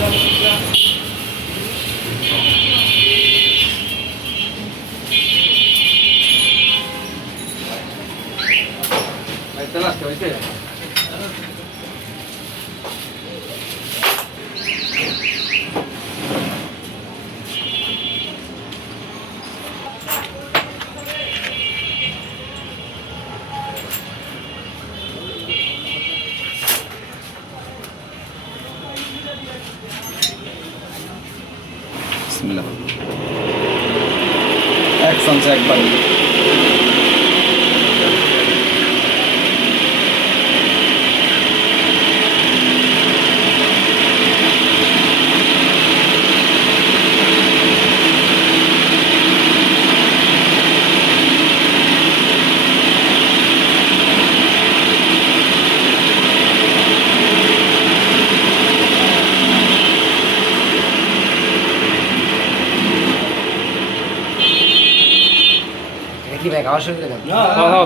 বিসমিল্লাহ। এক চামচা একবার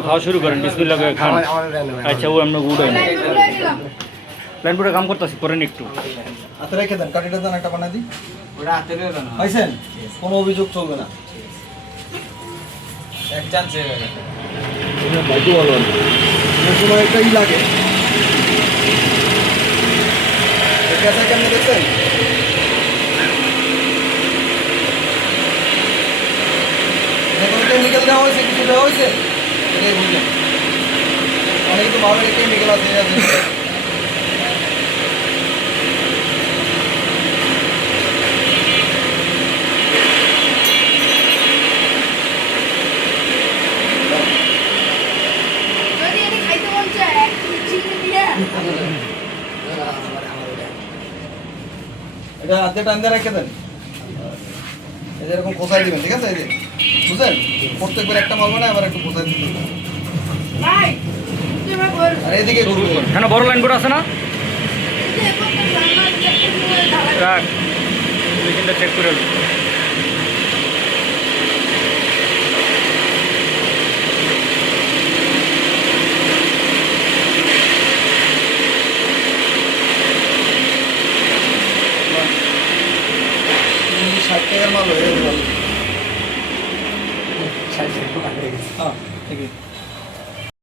খাওয়া শুরু করেন বিসমিল্লাহ করে খান। আচ্ছা ও আমরা উড়াই না প্ল্যান পুরো কাম করতেছি করেন একটু হাতে রেখে দেন, কাটিটা দেন একটা বানাই দিই। পাইছেন? কোনো অভিযোগ চলবে না। এক চান্স ভাগ্য ভালো আছে। সময় একটা ই লাগে কেমন দেখছেন? কেমিক্যাল দেওয়া হয়েছে, কিছু দেওয়া হয়েছে, এটাই বুঝলেন। অনেকে তো ভাবে কেমিক্যাল আছে। এটা হাতে টান দিয়ে রেখে দেন, এই যে এরকম কোথায় দিবেন, ঠিক আছে? এই যে বুঝলেন, প্রত্যেকবার একটা মাল মানে আবার একটু কোথায় দিতে হবে। আর এদিকে কেন বড় লাইন বোর্ড আছে না? চেক করে মাল হয়ে গেল। হ্যাঁ ঠিক আছে।